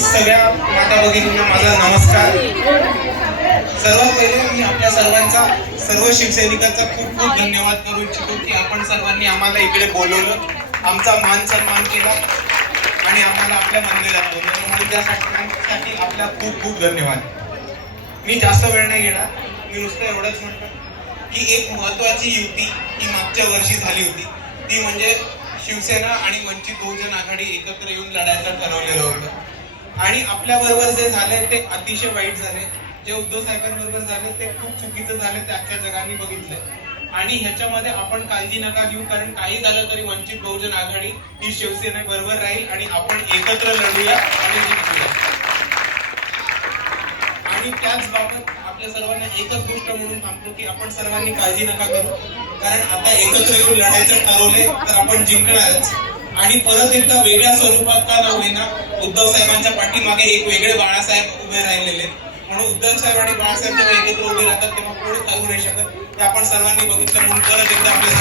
सगळ्या माता भगिनींना माझा नमस्कार. सर्वात पहिले मी आपल्या सर्वांचा, सर्व शिवसैनिकांचा खूप खूप धन्यवाद करू इच्छितो की आपण सर्वांनी आम्हाला इकडे बोलवलं, आमचा मान सन्मान केला आणि आम्हाला आपल्या मंदिरात बोलवलं. म्हणून त्यासाठी आपला खूप खूप धन्यवाद. मी जास्त वेळ नाही घेणार. मी नुसतं एवढंच म्हणतो की एक महत्वाची युती ही मागच्या वर्षी झाली होती, ती म्हणजे शिवसेना आणि वंचित बहुजन आघाडी एकत्र येऊन लढायचं ठरवलेलं होतं. आणि आपल्या बरोबर जे झाले ते अतिशय वाईट झाले. जे उद्धव साहेबांबरोबर झाले ते खूप चुकीचं झाले, ते अख्ख्या जगाने बघितलंय. आणि ह्याच्यामध्ये आपण काळजी नका घेऊ, कारण काही झालं तरी वंचित बहुजन आघाडी ही शिवसेना बरोबर राहील आणि आपण एकत्र लढूया आणि जिंकूया. आणि त्याच बाबत आपल्या सर्वांना एकच गोष्ट म्हणून सांगतो की आपण सर्वांनी काळजी नका करू, कारण आता एकत्र येऊन लढायचं ठरवले तर आपण जिंकणारच. आणि परत एकदा वेगळ्या स्वरूपात का न होईना उद्धव साहेबांच्या पाठीमागे एक वेगळे बाळासाहेब उभे राहिलेले, म्हणून उद्धव साहेब आणि बाळासाहेब जेव्हा एकत्र उभे राहतात तेव्हा पुढे चालू नाही शकत. ते आपण सर्वांनी बघितलं. म्हणून परत एकदा आपल्या